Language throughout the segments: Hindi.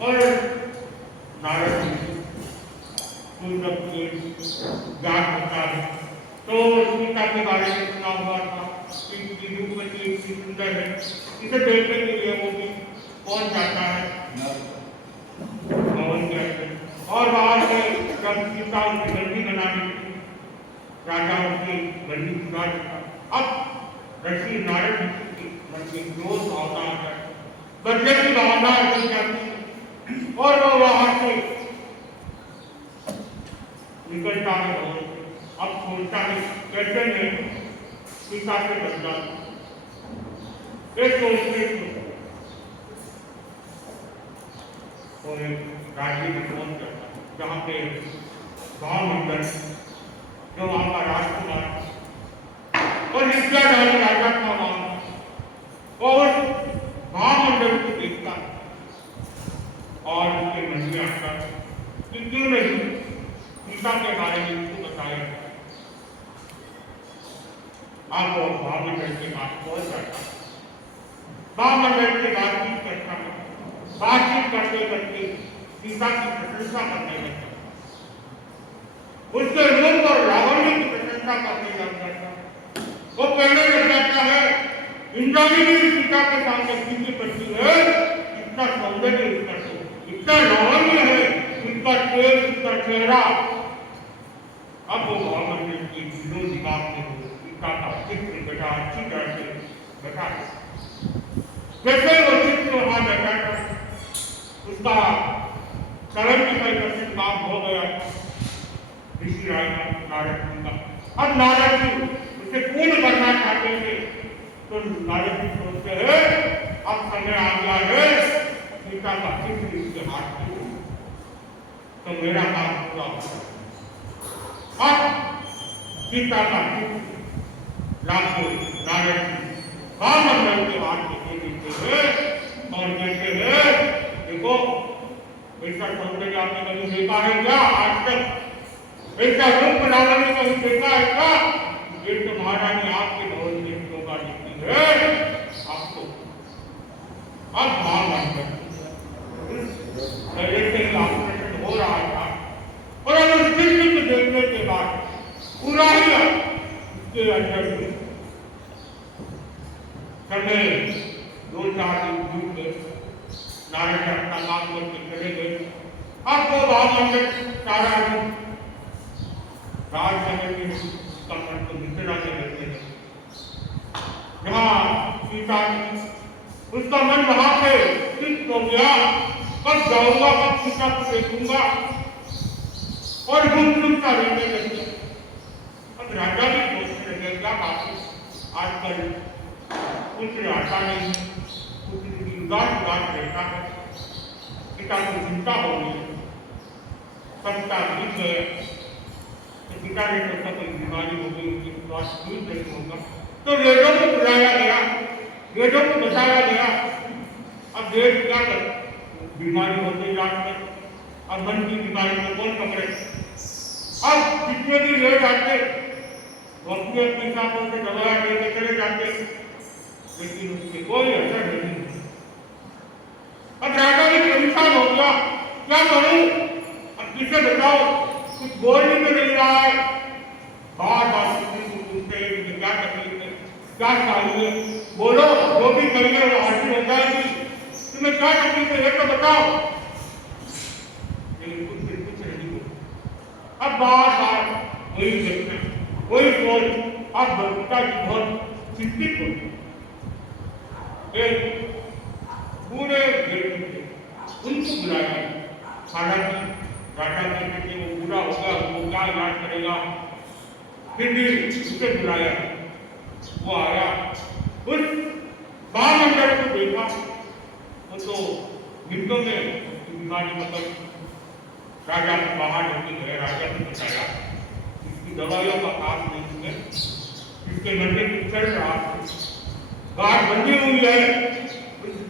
और नारद जी उन सबके ज्ञान होता है। तो सीता के बारे में सुना हुआ था कि रूपवती इतनी सुंदर है, इसे देखने के लिए वो भी कौन जाता है भवन के अंदर। और वहां से जब सीता उसकी बंदी बना देती, राजा उसकी बंदी छुड़ा देता। अब ऋषि नारद ऋषि की मन में क्रोध भावना आता है, बदले की भावना बन जाती है और वो वहां से निकलता है भवन से। अब सोचता है कैसे मैं सीता से बदला। एक सोचने को राज्य में फोन करता है जहाँ पे भावमंडल जो वहाँ का राजकुमार और विद्याधारी राजा का नाम और भावमंडल को देखता है और उसके मन में आता है कि क्यों नहीं सीता के बारे में उसको बताया। आपको भावमंडल के पास पहुंच जाता है, भावमंडल से बातचीत करता है, बातचीत करते करते सीता की प्रशंसा करने लगता है, उसके रूप और लावण्य की प्रशंसा करने लग जाता है। वो कहने लग जाता है इंद्राणी भी सीता के सामने फीकी पड़ती है, इतना सौंदर्य इसका तो इतना लावण्य है, इसका तेज इसका चेहरा। अब वो भावमंडल की दिलों दिमाग में सीता का चित्र बैठा अच्छी तरह से बैठा। जैसे वो चित्र वहां बैठा था उसका सरल की परिवर्तन काम हो गया ऋषि राज नारद जी का। अब नारद जी उसे पूर्ण करना चाहते थे तो नारद जी सोचते हैं अब समय आ गया है सीता का चित्र इसके हाथ में तो मेरा काम पूरा होगा। अब सीता का चित्र लाके नारद जी भावमंडल के हाथ में दे देते हैं और कहते हैं देखो ऐसा सौंदर्य आपने कभी देखा है क्या आज तक? ऐसा रूप लावण्य कभी देखा है क्या? ये तो महारानी आपके भवन में शोभा देती है आपको। अब भावमंडल पहले से आकर्षण हो रहा था और अब उस चित्र को देखने के बाद पूरा ही उसके अंदर समय 2-4 दिन बीत गए, नारद जी अपना काम करके चले गए। अब वो भावमंडल सारा दिन रात समय में उसका मन को निकलाने लगते हैं। जहाँ सीता उसका मन वहां से स्थित हो गया, कब जाऊंगा कब सीता को देखूंगा और गुमसुमता रहने लग गया। अब राजा भी सोचने लगे क्या बात आजकल कुछ आता नहीं, कुछ उदास उदास रहता है, पिता को चिंता हो गई, सबका बीत गए तो पिता ने सोचा कोई बीमारी हो गई, उनकी स्वास्थ्य ठीक नहीं होगा। तो वेदों को बुलाया गया, वेदों को बताया गया। अब वेद क्या कर बीमारी होते जाते अब मन की बीमारी को कौन पकड़े। अब जितने भी वेद आते वो अपने अपने हिसाबों से दवाया लेके चले जाते लेकिन उसके कोई असर नहीं। अब राजा भी परेशान हो गया क्या करूं, अब किसे बताओ, कुछ बोल ही तो नहीं रहा है। बार बार पूछते हैं कि क्या तकलीफ है, क्या चाहिए, बोलो जो भी करिए वो हासिल हो जाएगी, तुम्हें क्या तकलीफ है ये तो बताओ। लेकिन कुछ नहीं बोला। अब बार बार वही देखना वही बोल। अब बलता जी बहुत चिंतित हो पूरे उनको बुलाया। हालांकि राजा कहते थे वो पूरा होगा, वो क्या इलाज करेगा, फिर भी उसे बुलाया। वो आया, उस महामंडल को देखा, वो तो मिनटों में बीमारी मतलब राजा को बाहर होके गए। राजा ने बताया इसकी दवाइयों का काम नहीं है, इसके नशे की चल रहा है, गांठ बंधी हुई है,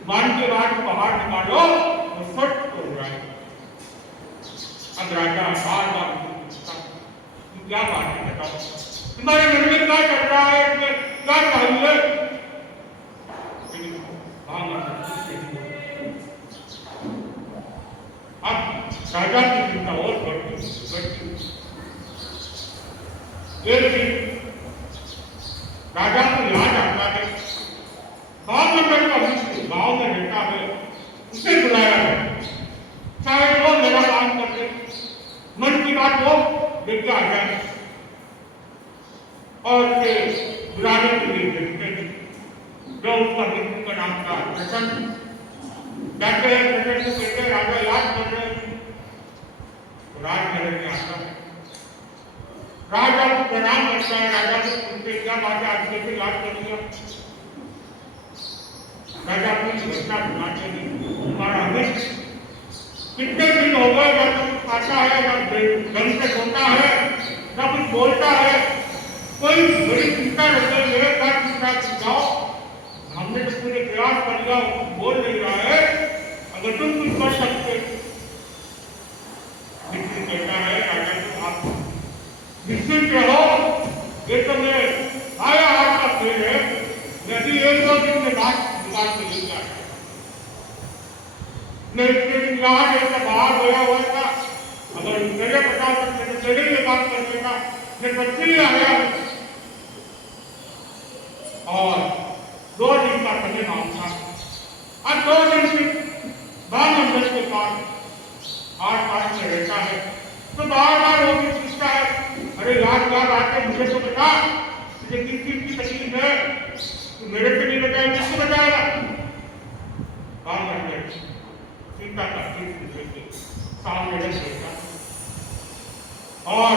मान के बाद बाहर निकालो तो फट हो रहा है। अब राजा बार बार क्या बात है बताओ, तुम्हारे मन में क्या चल रहा है, क्या चाहिए। राजा की चिंता और बढ़ती। एक दिन राजा को याद आता है गांव में गांव में रहता है, उसे बुलाया है, चाहे वो मेरा काम करते, मन की बात वो लेके आ जाए और उसे बुलाने के लिए देखते हैं। जो उसका मित्र का नाम था प्रसन्न, जाते हैं प्रसन्न को कहते हैं राजा याद कर रहे हैं, राजमहल में आता है, राजा को प्रणाम करता है, राजा को पूछते क्या बात है, आज कैसे याद कर लिया। राजा अपनी घटना सुनाते हैं, तुम्हारा हमें कितने दिन हो गए, ना तो कुछ खाता है, ना ढंग से सोता है, ना कुछ बोलता है, कोई बड़ी चिंता रहती है, मेरे साथ चिंता जाओ, हमने तो पूरे प्रयास कर लिया, बोल नहीं रहा है, अगर तुम कुछ कर सकते। मित्र कहता है राजा को आप निश्चिंत रहो, ये तो मैं आया आपका खेल है, यदि एक दो दिन में बात निकाल के ले जाए, मैं इतने दिन यहाँ से बाहर गया हुआ था, अगर मेरे बता सकते तो मेरे लिए बात कर देगा, मैं बच्चे ही आया और 2 दिन का समय मांगता, अब 2 दिन से बाल मंडल के पास आस-पास में रहता है, तो बार-बार वो भी पूछता है, अरे याद आते मुझे तो बता, तुझे किस चीज की तकलीफ है, तू मेरे से नहीं बताया, किसको बताएगा। बाल मंडल चिंता करती सामने रख देता और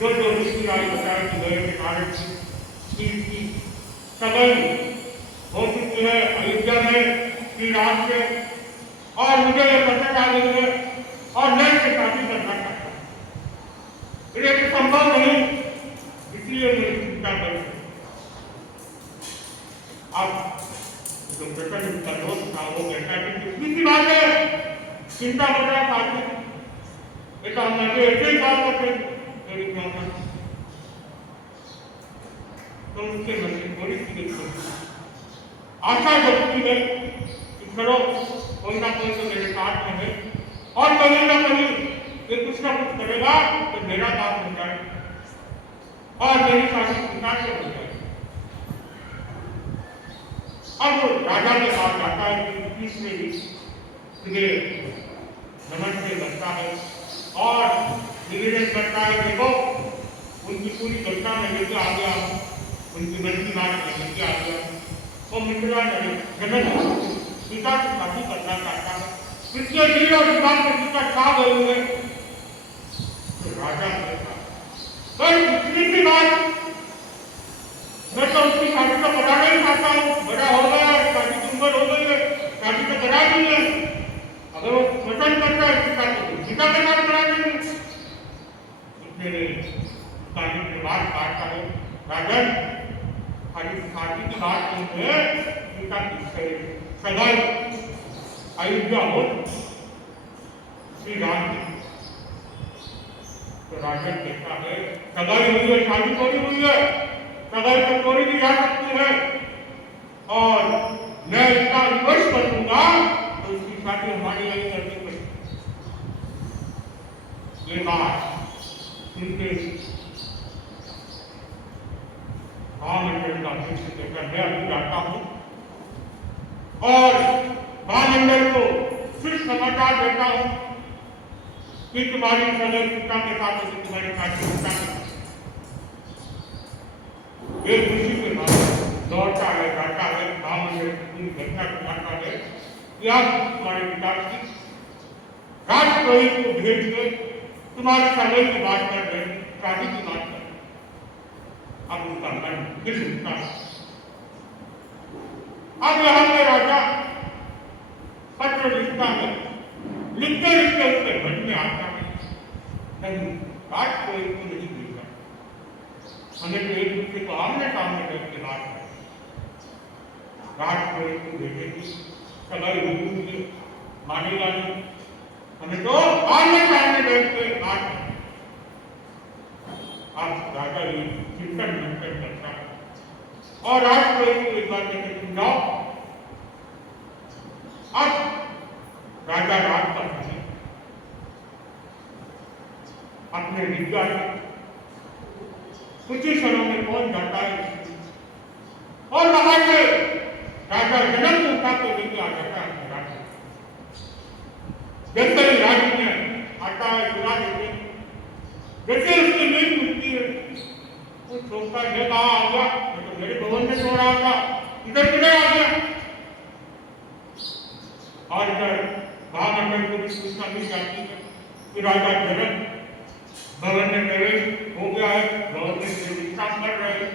जो रिश्तेदारी बताया कि गए के कारण की सगल हो चुकी है अयोध्या में श्री राम से, और मुझे ये पता आ गई है और मैं इसे शादी करना चाहता हूँ, ये संभव नहीं, इसलिए मेरी चिंता कर। अब जो प्रसन्न का दोस्त था वो कहता है कि कितनी सी बात है, चिंता कर रहा था, बेटा हमने ऐसे ही काम करते मेरी क्यों तो उसके मन में थोड़ी सी आशा जगती है कि चलो कोई ना कोई तो मेरे साथ में है और कहीं ना कहीं ये कुछ ना कुछ करेगा तो मेरा काम हो जाए और मेरी शादी पिता से हो जाए। अब राजा के पास आता है कि तीसरे दिन सुबह नमस्ते करता है और निवेदन करता है, देखो उनकी पूरी घटना में लेके आ गया, उनकी मन की बात में लेके आ गया, वो मित्रा जगत पिता से शादी करना चाहता है, पिछले दिन और दिमाग में पिता छा गए हुए। तो राजा कहता पर इतनी सी बात, मैं तो उसकी शादी तो कराना ही चाहता हूँ, बड़ा हो गया, शादी की उम्र हो गई है, शादी तो करा दी है, अगर वो पसंद करता है पिता को पिता के साथ करा देंगे। इतने शादी के बाद काटता है, राजन खाली शादी की बात नहीं है, पिता की सगाई अयोध्या हो श्री राम की। तो राजन कहता है सगाई हुई है, शादी थोड़ी हुई है, सगाई तो तोड़ी भी जा सकती है और मैं इसका रिक्वेस्ट कर दूंगा तो उसकी शादी हमारी यही करनी पड़ेगी। ये बात सुनते महामंडल का मैं अभी जाता हूँ और महामंडल को फिर समाचार देता हूँ कि तुम्हारी सगल पिता के साथ तुम्हारी शादी पिता के साथ। एक खुशी के बाद दौड़ता है, जाता है, महामंडल की घटना सुनाता है कि आज तुम्हारे पिता की राजपुरोहित को भेज के तुम्हारी सगल की बात कर रहे, शादी की बात कर। अब उसका मन फिर उठता है। अब यहाँ पे राजा पत्र लिखता है, लिखते लिखते उसके मन में आता है नहीं, राजपुरोहित को नहीं भेजा, हमें तो एक दूसरे को आमने सामने करके बात है, राजपुरोहित को भेजेगी, सगाई होगी, मानेगा नहीं, हमें तो आमने सामने बैठ के बात है। अब राजा ये चिंतन मंथन करता है और राजपुरोहित को एक बार कहकर तुम जाओ। अब राजा रात का समय अपने विद्या से कुछ ही क्षणों में पहुंच जाता है और वहां से राजा जनक को उठा के लेके आ जाता है। जैसे ही राज्य में आता है सुना देते, जैसे उसकी नींद टूटती है, वो सोचता है ये कहाँ आ गया, मैं तो मेरे भवन में सो रहा था, इधर किधर आ गया। और इधर महामंडल को भी सूचना मिल जाती है कि राजा जनक भवन में प्रवेश हो गया है, भवन में विश्राम कर रहे हैं।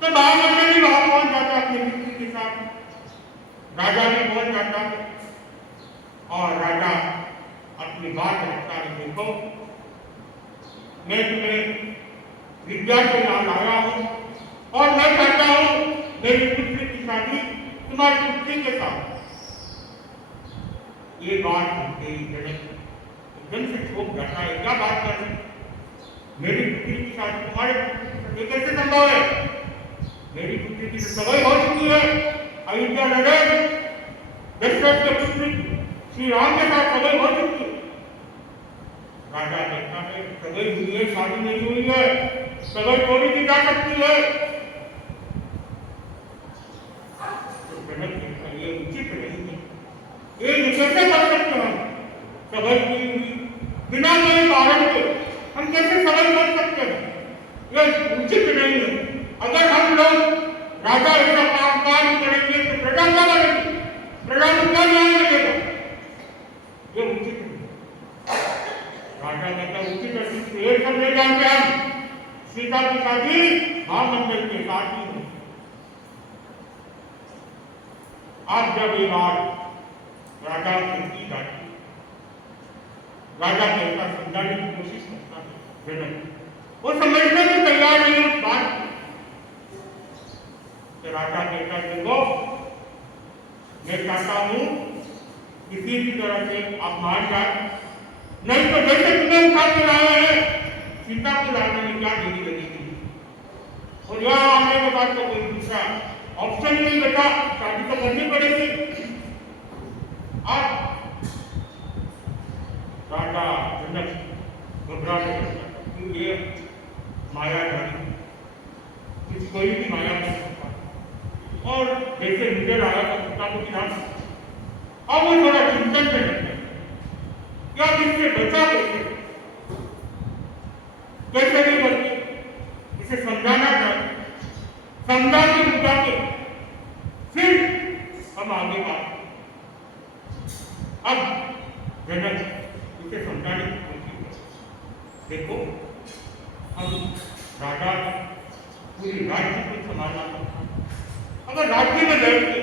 तो महामंडल भी वहां पहुंच जाता है अपनी मित्र के साथ, राजा भी पहुंच जाता है और राजा अपनी बात रखता है, देखो मैं तुम्हें विद्या से यहाँ लाया हूँ और मैं चाहता हूँ मेरी पुत्री की शादी तुम्हारी पुत्री के साथ। ये बात सुनते ही जनक एकदम से चौंक जाता है, क्या बात कर रहे, मेरी पुत्री की शादी तुम्हारे ये कैसे संभव है? मेरी पुत्री की सगाई हो चुकी है, अयोध्या नगर दशरथ के पुत्र श्री राम के साथ सगाई हो चुकी है। राजा कहता है सगाई हुई है, शादी नहीं हुई है, सगाई तोड़ी की जा सकती है। तो जनक कहता है ये उचित नहीं है, ये कैसे कर सकते हैं? सगाई हुई बिना कोई कारण के हम कैसे सगाई कर सकते हैं? ये उचित नहीं है। अगर हम लोग राजा ऐसा काम करेंगे तो प्रजा क्या करेगी? प्रजा को क्या न्याय मिलेगा? ये उचित नहीं। राजा कहता उचित अचित ये सब नहीं जानते हम, सीता की शादी महामंडल के साथ ही है। आज जब ये बात राजा से की जाती, राजा कहता समझाने की कोशिश करता है जनक, वो समझने को तैयार नहीं उस बात को। राजा कहता देखो मैं चाहता हूं किसी भी तरह से आप मान जाए, नहीं तो जैसे तुम्हें उठा के लाए हैं सीता को लाने में क्या देरी लगेगी, और यहाँ आने के बाद तो कोई दूसरा ऑप्शन नहीं बचा, शादी तो करनी पड़ेगी। अब राजा जनक घबराने लगता कि ये मायाधारी कुछ कोई भी माया कर सकता, और जैसे निकल आया तो सीता को गिरा। अब वो थोड़ा चिंतन में लगता है, क्या इससे बचा कैसे भी करके इसे समझाना चाहिए, समझा के बुझा के फिर हम आगे बात। अब जनक इसे समझाने की कोशिश करते, देखो हम राजा पूरी राज्य को संभालना पड़ता, अगर राज्य में बैठ के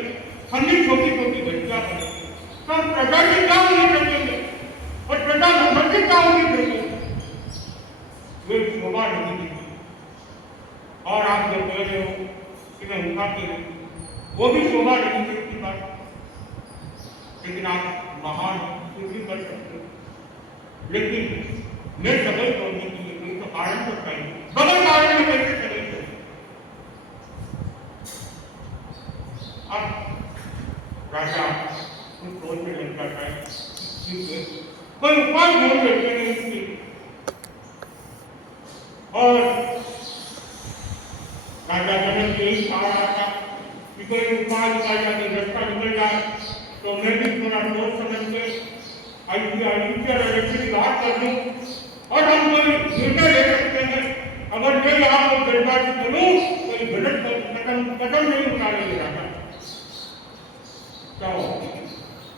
हम भी छोटी छोटी बच्चियां बने तो हम प्रजा की क्या होनी चाहिए और प्रजा नंबर की क्या होनी चाहिए, वे शोभा नहीं देती। और आप जो कह रहे हो कि मैं उठा के वो भी शोभा नहीं देती बात, लेकिन आप महान कुछ भी कर सकते हो। लेकिन मैं सगाई तोड़ने के लिए कोई तो कारण तो चाहिए, बगैर कारण में कैसे सगाई तोड़े? अब राजा कुछ सोचने लग जाता है, ठीक है कोई उपाय ढूंढ लेते हैं इसके, और राजा जनक यही चाह रहा था कि कोई उपाय निकाल जाए, रास्ता निकल जाए, तो मैं भी थोड़ा सोच समझ के अयोध्या नगर की बात कर लूं और हम कोई निर्णय ले सकते हैं। अगर मैं यहाँ को जल्दबाजी करूं कोई गलत कदम नहीं उठाने राजा। तो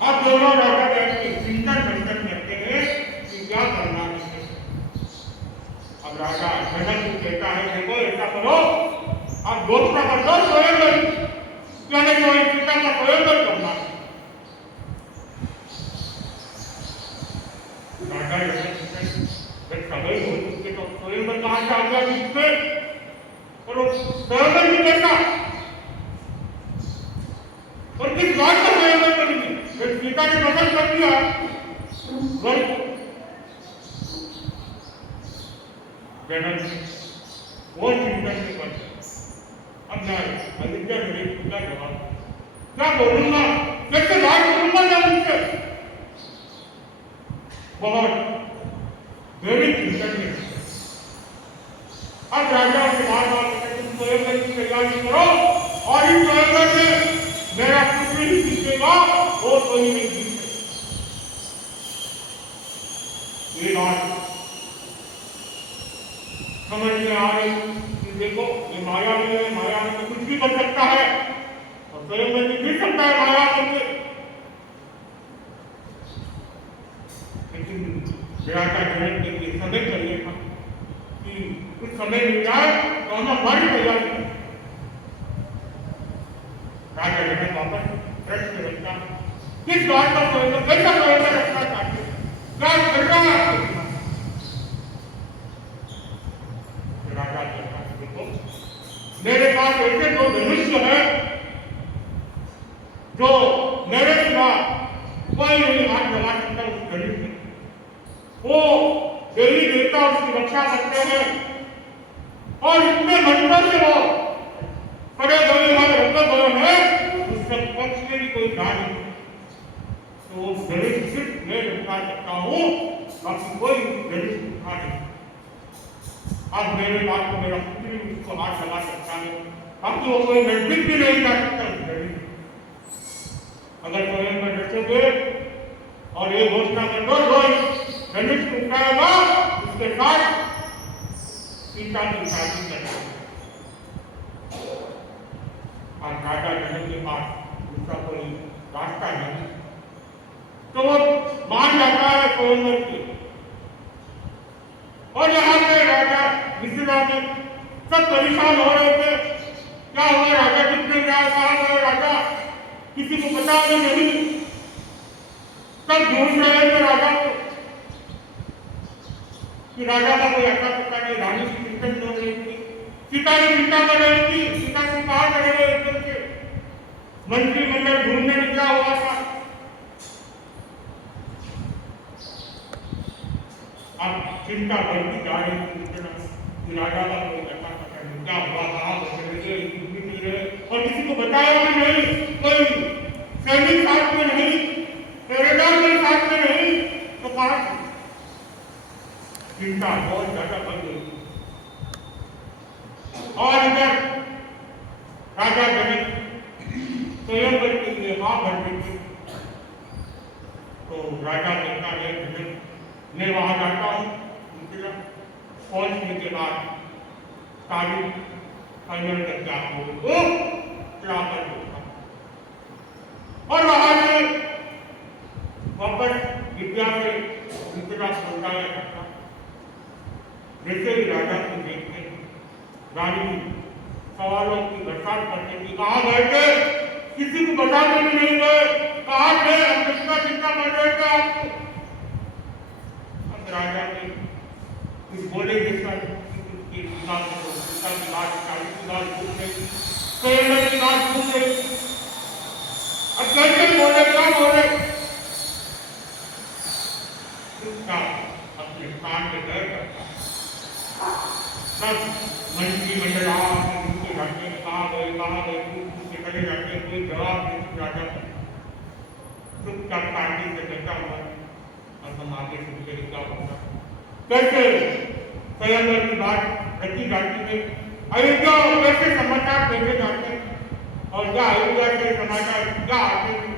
अब दोनों राजा बैठ के चिंतन मंथन करते हैं कि क्या करना है। अब राजा जनक को कहता है देखो ऐसा करो, अब दोस्त का बदलाव स्वयं क्या नहीं कोई पिता का स्वयं करना। राजा जब सगाई हो चुके तो स्वयं कहाँ से आ गया बीच में, और स्वयं भी कैसा और किस बात का स्वयं करेंगे, सीता ने पसंद कर दिया जनक वो चिंतन से करते। अब जाए अयोध्या नरेश का जवाब क्या बोलूंगा, कैसे बात करूंगा मैं उनसे, बहुत गहरी चिंतन में अब राजा के बाद तुम स्वयंवर की तैयारी करो और इस स्वयंवर में मेरा पुत्र ही जीतेगा, वो कोई नहीं जीत सकता। ये बात समझ में आ रही कि देखो ये माया में है, माया में कुछ भी कर सकता है और स्वयंवर भी गिर सकता है माया में। लेकिन विराटा जनक के लिए समय चाहिए था कि कुछ समय मिल जाए तो हम हमारी तैयारी करें। राजा जनक वापस प्रश्न रखता, किस बात का स्वयं कैसा स्वयं रखना चाहते, क्या करना है? राजा कहता है देखो मेरे पास ऐसे दो धनुष्य है जो मेरे सिवा कोई नहीं हाथ लगा सकता उस धनुष्य, वो देवी देवता उसकी रक्षा करते हैं और इतने मंत्र से वो बड़े बड़े हमारे रक्त बड़े हैं उसके पक्ष में भी कोई जा नहीं, तो वो धनुष सिर्फ मैं उठा सकता हूँ, बाकी कोई धनुष उठा नहीं। अब मेरे बात को मेरा पुत्र भी उसको हाथ लगा सकता है, बाकी वो कोई नजदीक भी नहीं जा सकता उस धनुष। अगर स्वयं में डटोगे और ये घोषणा कर दो जो धनुष उठाएगा उसके साथ सीता की शादी करेगा। और राजा जनक के पास उसका कोई रास्ता नहीं, तो वो मान जाता है स्वयंवर की। और यहाँ पे राजा विश्वनाथ सब परेशान हो रहे थे, क्या हुआ राजा कितने गया, कहाँ गए राजा, किसी को पता भी नहीं, सब ढूंढ रहे थे राजा को कि राजा का कोई ऐसा पता नहीं। रानी की चिंतन हो रही थी, सीता की चिंता कर रही थी, सीता की कहा कर रहे एकदम से मंत्रिमंडल ढूंढने निकला हुआ था। अब चिंता बढ़ती जा रही थी कि राजा का कोई ऐसा पता नहीं, क्या हुआ, कहाँ मिल रहे और किसी को बताया भी नहीं, कोई सैनिक साथ में नहीं, पहरेदार के साथ में नहीं, तो कहाँ चिंता बहुत ज्यादा बढ़ गई। और इधर राजा जनक स्वयंवर के लिए हाँ भर देते, तो राजा कहता है जनक मैं वहां जाता हूँ, पहुंचने के बाद तारीख फाइनल करके आप लोगों को चढ़ा कर दूंगा और वहां से वापस विद्या से दूसरा पहुंचाया जाता। जैसे ही राजा को देखते रानी सवालों की बरसात करते कि कहाँ गए थे, किसी को बताने भी नहीं गए, कहाँ थे, हम कितना चिंता कर रहे थे आपको। अब राजा ने कुछ बोले जैसा की बात पूछ रही, स्वयंवर की बात पूछ रही, अब कैसे बोले, क्या बोले, अपने कान में डर करता। सब मंत्रिमंडल उनके घंटे कहाँ गए पूछते चले जाते, कोई जवाब नहीं। राजा चुपचाप कांटी से बैठा हुआ और हम आगे सुनते क्या होगा, कैसे स्वयंवर की बात रखी जाती है, अयोध्या कैसे समाचार भेजे जाते और क्या अयोध्या के समाचार क्या आते हैं।